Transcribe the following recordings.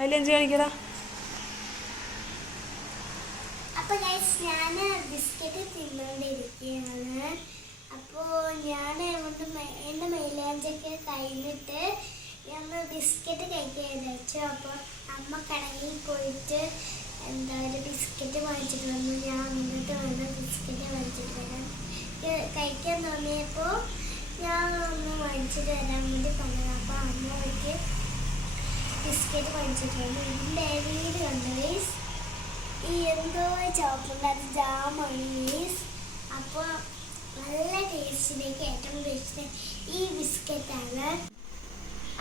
മൈലാഞ്ചി കാണിക്കടാ. അപ്പോൾ ഞാൻ ബിസ്ക്കറ്റ് തിന്നുകൊണ്ടിരിക്കുകയാണ്. അപ്പോൾ ഞാൻ എൻ്റെ മൈലാഞ്ചൊക്കെ കഴിഞ്ഞിട്ട് ഞങ്ങൾ ബിസ്ക്കറ്റ് കഴിക്കാൻ വെച്ചു. അപ്പോൾ അമ്മ കടയിൽ പോയിട്ട് ഒരു ബിസ്ക്കറ്റ് വാങ്ങിച്ചിട്ട് വന്നു. ഞാൻ അങ്ങോട്ട് വന്ന് ബിസ്ക്കറ്റ് വാങ്ങിച്ചിട്ട് വരാം കഴിക്കാൻ തോന്നിയപ്പോൾ ഞാൻ ഒന്ന് വാങ്ങിച്ചിട്ട് വരാൻ വേണ്ടി പറഞ്ഞത്. അപ്പോൾ അമ്മ എനിക്ക് ബിസ്ക്കറ്റ് വാങ്ങിച്ചിട്ട് വന്നു. ഇതിൻ്റെ വീട് കണ്ടു ഗൈസ്. ഈ എന്തോ ചോപ്പുണ്ട്, അത് ജാമാണ് ഗൈസ്. അപ്പോൾ നല്ല ടേസ്റ്റിലേക്ക് ഏറ്റവും ടേസ്റ്റ് ഈ ബിസ്ക്കറ്റാണ്.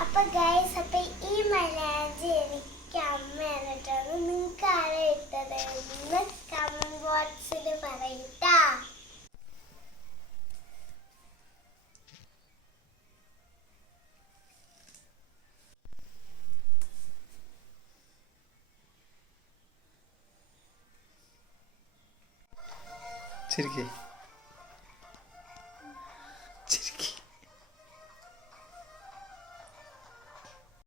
അപ്പോൾ ഗൈസ്, അപ്പോൾ ഈ മൈലാഞ്ചി എനിക്ക് അമ്മയാണ് ഇട്ടത്. നിങ്ങൾക്ക് ആരാ ഇട്ടത് എന്ന് കമൻറ്റ് ബോക്സിൽ പറയട്ടാ. ശരിക്കേ